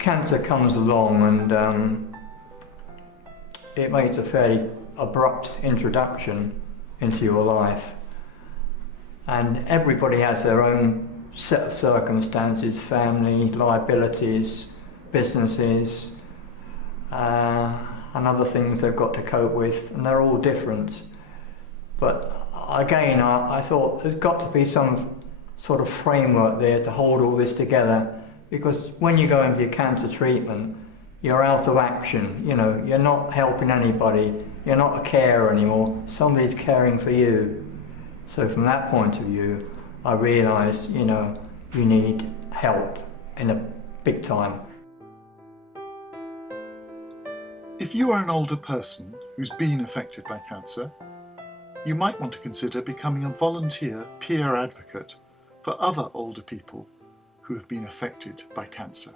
cancer comes along and it makes a fairly abrupt introduction into your life, and everybody has their own set of circumstances, family, liabilities, businesses, and other things they've got to cope with, and they're all different. But again, I thought there's got to be some sort of framework there to hold all this together, because when you go into your cancer treatment, you're out of action, you know, you're not helping anybody, you're not a carer anymore, somebody's caring for you. So from that point of view, I realised, you know, you need help in a big time. If you are an older person who's been affected by cancer, you might want to consider becoming a volunteer peer advocate for other older people who have been affected by cancer.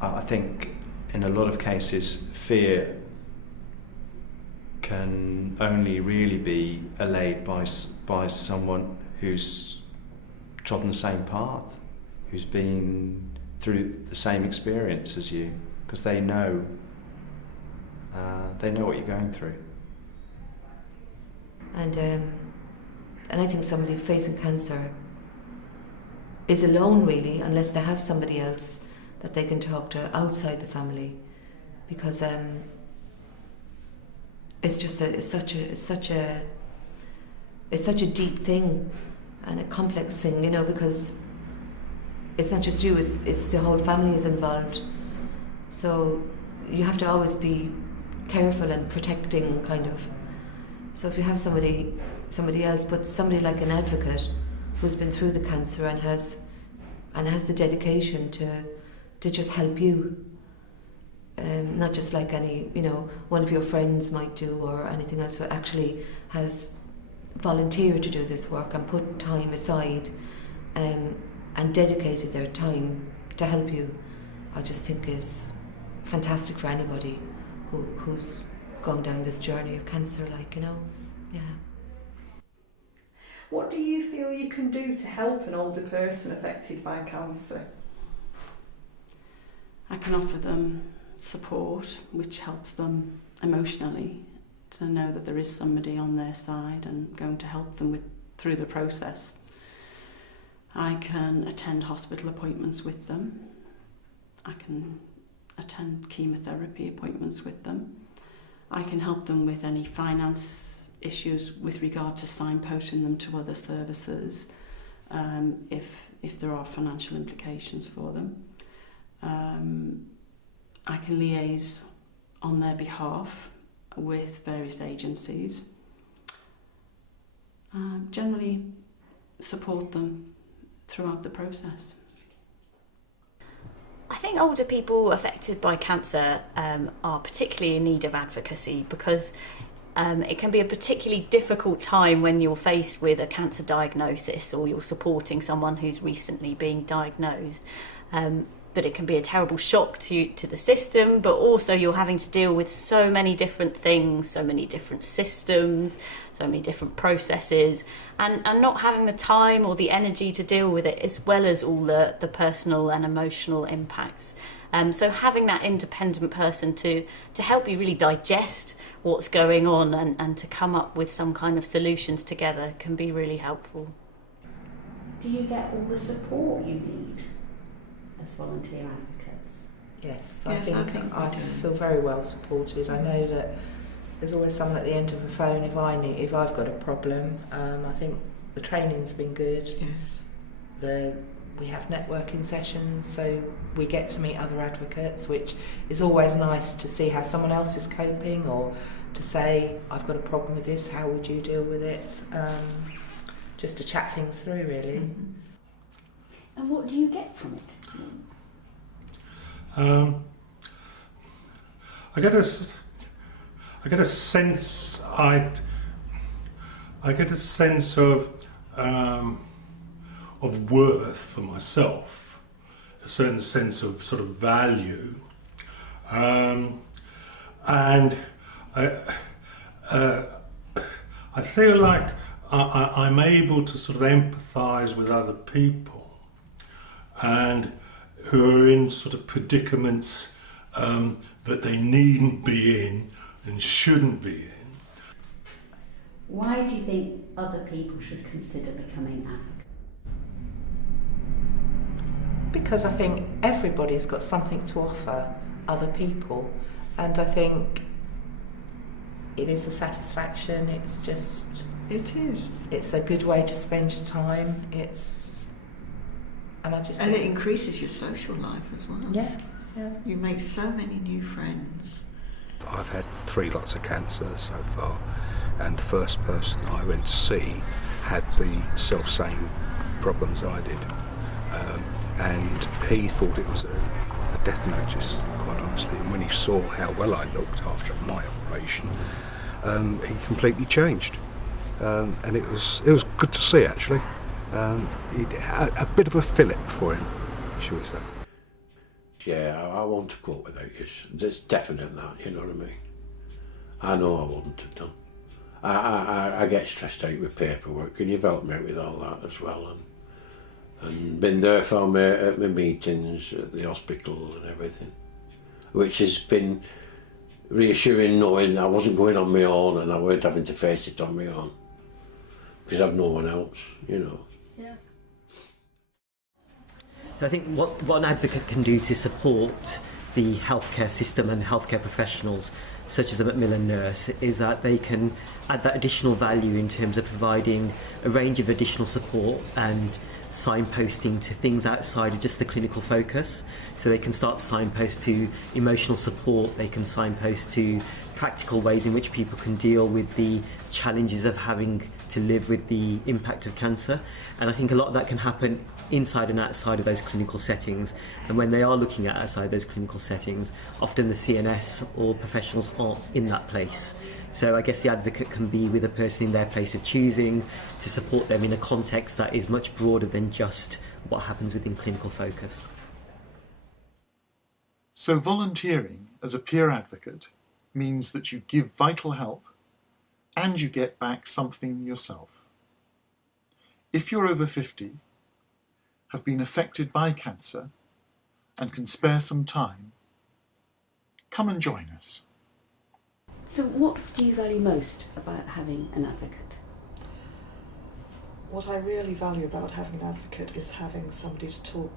I think in a lot of cases fear can only really be allayed by someone who's trodden the same path, who's been through the same experience as you, because they know what you're going through. And I think somebody facing cancer is alone really, unless they have somebody else that they can talk to outside the family, because it's such a deep thing and a complex thing, you know, because it's not just you, it's the whole family is involved. So you have to always be careful and protecting, kind of. So if you have somebody else, but somebody like an advocate who's been through the cancer and has the dedication to just help you, not just like any, you know, one of your friends might do or anything else, but actually has volunteered to do this work and put time aside and dedicated their time to help you, I just think is fantastic for anybody who's gone down this journey of cancer, like, you know. Yeah. What do you feel you can do to help an older person affected by cancer? I can offer them support, which helps them emotionally, to know that there is somebody on their side and going to help them through the process. I can attend hospital appointments with them. I can attend chemotherapy appointments with them. I can help them with any finance issues with regard to signposting them to other services, if there are financial implications for them. I can liaise on their behalf with various agencies. Generally support them throughout the process. I think older people affected by cancer are particularly in need of advocacy, because it can be a particularly difficult time when you're faced with a cancer diagnosis or you're supporting someone who's recently being diagnosed. But it can be a terrible shock to the system, but also you're having to deal with so many different things, so many different systems, so many different processes, and not having the time or the energy to deal with it, as well as all the personal and emotional impacts. So having that independent person to help you really digest what's going on and to come up with some kind of solutions together can be really helpful. Do you get all the support you need as volunteer advocates? Yes, I think I feel very well supported. I know that there's always someone at the end of the phone if I've got a problem. I think the training's been good. Yes. We have networking sessions, so we get to meet other advocates, which is always nice to see how someone else is coping, or to say, I've got a problem with this, how would you deal with it? Just to chat things through, really. Mm-hmm. And what do you get from it? I get a sense of worth for myself, a certain sense of sort of value, and I feel like I'm able to sort of empathise with other people, and who are in sort of predicaments that they needn't be in and shouldn't be in. Why do you think other people should consider becoming advocates? Because I think everybody's got something to offer other people, and I think it is a satisfaction. It's just... It is. It's a good way to spend your time. And it increases your social life as well. Yeah. You make so many new friends. I've had 3 lots of cancer so far, and the first person I went to see had the self-same problems I did, and he thought it was a death notice, quite honestly. And when he saw how well I looked after my operation, he completely changed, and it was good to see, actually. A bit of a fillip for him, shall we say. Yeah, I want to cope without you. It's definite that, you know what I mean? I know I wouldn't have done. I get stressed out with paperwork, and you've helped me out with all that as well, and been there for me at my meetings at the hospital and everything, which has been reassuring, knowing I wasn't going on my own and I weren't having to face it on my own, because I've no one else, you know. Yeah. So I think what an advocate can do to support the healthcare system and healthcare professionals, such as a Macmillan nurse, is that they can add that additional value in terms of providing a range of additional support and signposting to things outside of just the clinical focus. So they can start to signpost to emotional support, they can signpost to practical ways in which people can deal with the challenges of having to live with the impact of cancer. And I think a lot of that can happen inside and outside of those clinical settings. And when they are looking at outside those clinical settings, often the CNS or professionals aren't in that place. So I guess the advocate can be with a person in their place of choosing to support them in a context that is much broader than just what happens within clinical focus. So volunteering as a peer advocate means that you give vital help and you get back something yourself. If you're over 50, have been affected by cancer, and can spare some time, come and join us. So what do you value most about having an advocate? What I really value about having an advocate is having somebody to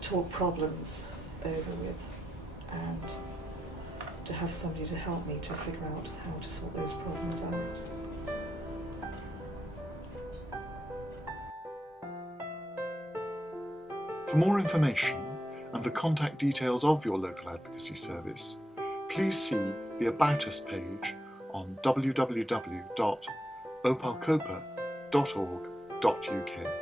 talk problems over with, and to have somebody to help me to figure out how to sort those problems out. For more information and the contact details of your local advocacy service, please see the About Us page on www.opaalcopa.org.uk.